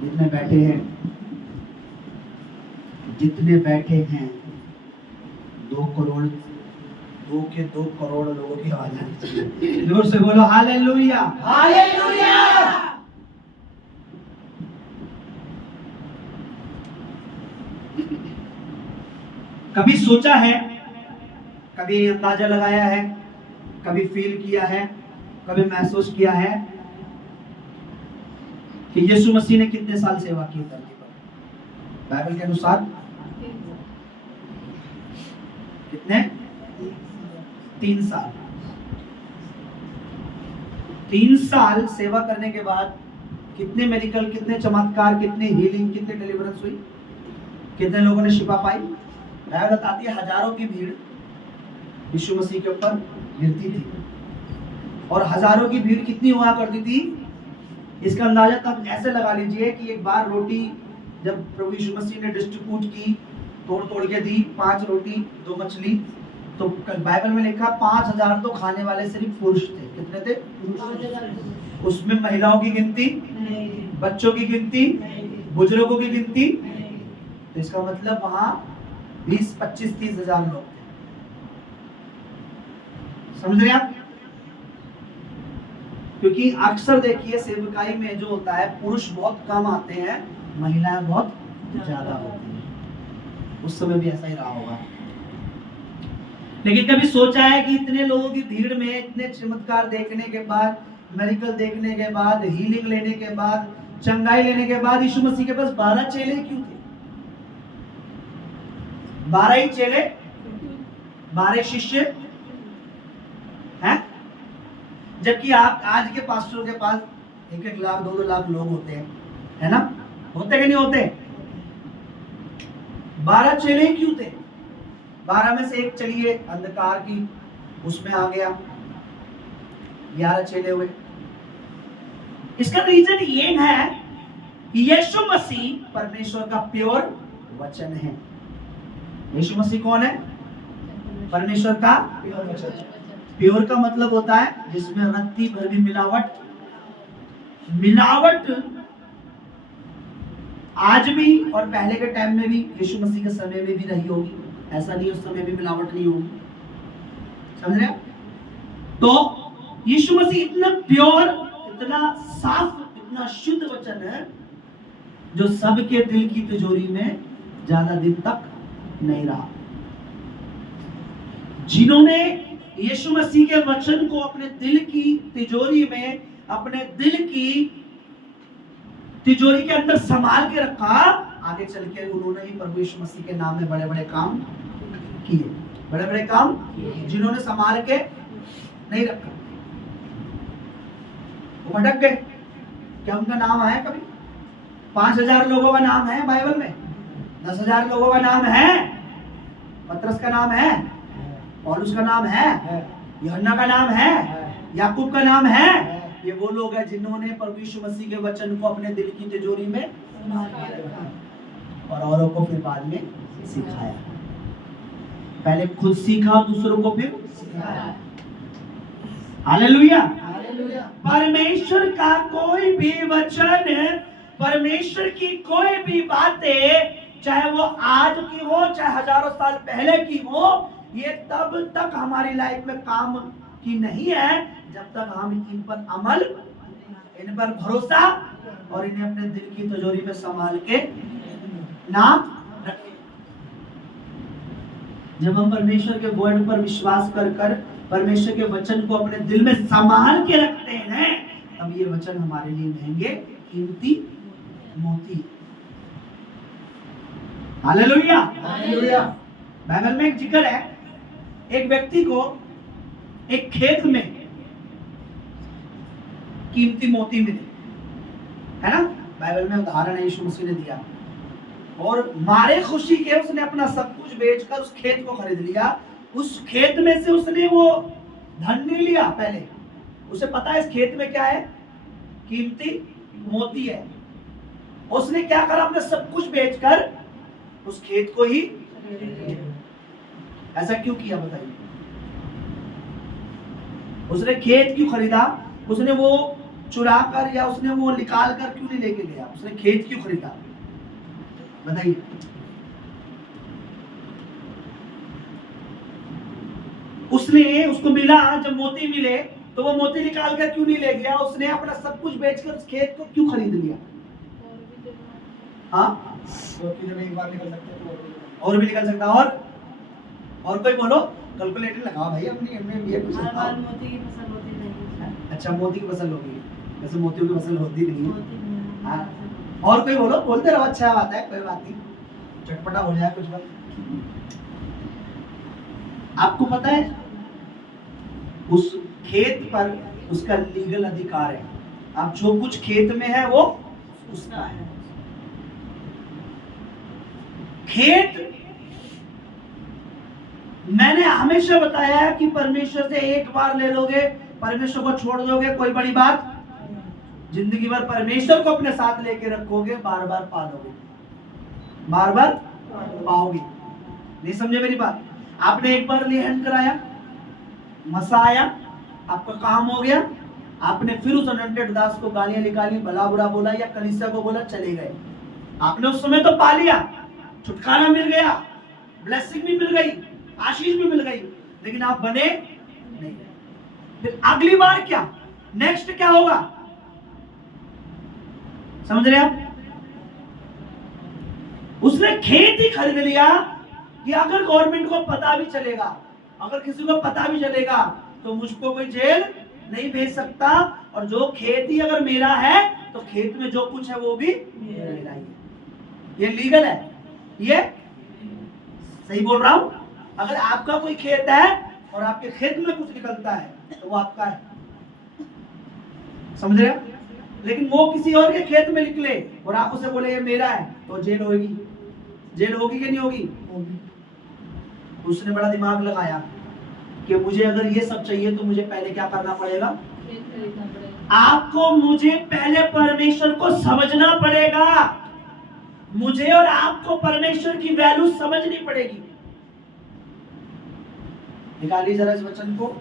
जितने बैठे हैं, जितने बैठे हैं, 2 करोड़, 2 करोड़ लोगों की आवाज आनी चाहिए। जोर से बोलो हालेलुया, हालेलुया। कभी सोचा है, कभी अंदाजा लगाया है, कभी फील किया है, कभी महसूस किया है कि यीशु मसीह ने कितने साल सेवा की धरती पर? बाइबल के अनुसार कितने? 3 साल। 3 साल सेवा करने के बाद कितने मेडिकल, कितने चमत्कार, कितने हीलिंग, कितने डिलीवरेंस हुई, कितने लोगों ने शिफा पाई? बाइबल बताती है हजारों की भीड़ यीशु मसीह के ऊपर गिरती थी। और हजारों की भीड़ कितनी हुआ करती थी, इसका अंदाजा तब ऐसे लगा लीजिए कि एक बार रोटी जब प्रभु यीशु मसीह ने डिस्ट्रीब्यूट की, तोड़ के दी, 5 रोटी 2 मछली, तो बाइबल में लिखा 5000 तो खाने वाले सिर्फ पुरुष थे। कितने थे? उसमें महिलाओं की गिनती, बच्चों की गिनती, बुजुर्गों की गिनती। तो इसका मतलब वहां 20, 25, 30 हजार लोग थे। समझ रहे आप? क्योंकि अक्सर देखिए सेवकाई में जो होता है, पुरुष बहुत कम आते हैं, महिलाएं बहुत ज्यादा होती हैं। उस समय भी ऐसा ही रहा होगा। लेकिन कभी सोचा है कि इतने लोगों की भीड़ में, इतने चमत्कार देखने के बाद, मेडिकल देखने के बाद, हीलिंग लेने के बाद, चंगाई लेने के बाद यीशु मसीह के पास 12 चेले क्यों थे? 12 ही चेले, 12 शिष्य हैं? जबकि आप आज के पास्टरों के पास 1-1 लाख, 2-2 लाख लोग होते हैं, है ना? होते कि नहीं होते? 12 चेले क्यों थे? 12 में से एक चलिए अंधकार की उसमें आ गया, 11 चेले हुए। इसका रीजन ये है कि यीशु मसीह परमेश्वर का प्योर वचन है। यीशु मसीह कौन है? परमेश्वर का प्योर वचन। प्योर का मतलब होता है जिसमें रत्ती भर भी मिलावट आज भी और पहले के टाइम में भी, यीशु मसीह के समय में भी रही होगी। ऐसा नहीं उस समय भी मिलावट नहीं होगी। समझ रहे? तो यीशु मसीह इतना प्योर, इतना साफ, इतना शुद्ध वचन है जो सबके दिल की तिजोरी में ज्यादा दिन तक नहीं रहा। जिन्होंने यीशु मसीह के वचन को अपने दिल की तिजोरी में, अपने दिल की तिजोरी के अंदर संभाल के रखा, आगे चल के उन्होंने ही प्रभु यीशु मसीह के नाम में बड़े बड़े काम किए। बड़े बड़े काम जिन्होंने संभाल के नहीं रखा, वो भटक गए। क्या उनका नाम आया कभी? 5000 लोगों का नाम है बाइबल में, 10,000 लोगों का नाम है, पतरस का नाम है, पौलुस का नाम है, यूहन्ना का नाम है, याकूब का नाम है। ये वो लोग हैं जिन्होंने प्रभु यीशु मसीह के वचन को अपने दिल की तिजोरी में और औरों को फिर बाद में सिखाया। पहले खुद सीखा, दूसरों को फिर सिखाया। हालेलुया। परमेश्वर का कोई भी वचन, परमेश्वर की कोई भी बातें, चाहे वो आज की हो, चाहे हजारों साल पहले की हो, ये तब तक हमारी लाइफ में काम की नहीं है जब तक हम इन पर अमल, इन पर भरोसा और इन्हें अपने दिल की तिजोरी में संभाल के ना रखें। जब हम परमेश्वर के वर्ड पर विश्वास कर परमेश्वर के वचन को अपने दिल में संभाल के रखते हैं, तब ये वचन हमारे लिए महंगे, कीमती मोती। हालेलुया। बाइबल में एक जिक्र है, एक व्यक्ति को एक खेत में कीमती मोती मिले, है ना? बाइबल में उदाहरण है, यीशु मसीह ने दिया। और मारे खुशी के उसने अपना सब कुछ बेचकर उस खेत को खरीद लिया। उस खेत में से उसने वो धन नहीं लिया, पहले उसे पता है इस खेत में क्या है, कीमती मोती है। उसने क्या करा, अपने सब कुछ बेचकर उस खेत को ही। ऐसा क्यों किया बताइए? उसने खेत क्यों खरीदा? उसने वो चुरा कर या उसने वो निकाल कर क्यों नहीं लेके गया? उसने खेत क्यों खरीदा? बताइए। उसने, उसको मिला, जब मोती मिले तो वो मोती निकाल कर क्यों नहीं ले गया? उसने अपना सब कुछ बेचकर उस खेत को क्यों खरीद लिया? हाँ, एक बार निकल सकते हैं तो और भी निकल सकता। और कोई बोलो, कैलकुलेटर लगाओ भाई अपनी ये कुछ हर बताओ। बार मोती की फसल होती नहीं। अच्छा, मोती की फसल होगी, वैसे मोतियों की फसल होती नहीं है। होती नहीं। हाँ, और कोई बोलो, बोलते रहो, अच्छा बात है, कोई बात नहीं, चटपटा हो जाए कुछ बात। आपको पता है उस खेत पर उसका लीगल अधिकार है। अब जो कुछ खेत में है वो उसका है। खेत, मैंने हमेशा बताया है कि परमेश्वर से एक बार ले लोगे, परमेश्वर को छोड़ दोगे, कोई बड़ी बात। जिंदगी भर परमेश्वर को अपने साथ लेके रखोगे, बार बार पालोगे, बार बार पाओगे। नहीं समझे मेरी बात? आपने एक बार लेहन कराया, मसा आया, आपका काम हो गया, आपने फिर उस अनंटेड दास को गालियां निकाली, भला बुरा बोला या कलीसिया को बोला, चले गए। आपने उस समय तो पा लिया, छुटकारा मिल गया, ब्लेसिंग भी मिल गई, आशीष भी मिल गई, लेकिन आप बने नहीं। फिर अगली बार क्या, नेक्स्ट क्या होगा? समझ रहे आप? उसने खेत ही खरीद लिया कि अगर गवर्नमेंट को पता भी चलेगा, अगर किसी को पता भी चलेगा तो मुझको कोई जेल नहीं भेज सकता, और जो खेत ही अगर मेरा है तो खेत में जो कुछ है वो भी मेरा ही है। ये लीगल है, ये सही बोल रहा हूं? अगर आपका कोई खेत है और आपके खेत में कुछ निकलता है तो वो आपका है, समझ रहे हो? लेकिन वो किसी और के खेत में निकले और आप उसे बोले ये मेरा है, तो जेल होगी। जेल होगी कि नहीं होगी? उसने बड़ा दिमाग लगाया कि मुझे अगर ये सब चाहिए तो मुझे पहले क्या करना पड़ेगा? आपको मुझे पहले परमेश्वर को समझना पड़ेगा। मुझे और आपको परमेश्वर की वैल्यू समझनी पड़ेगी। निकालिए जरा इस वचन को।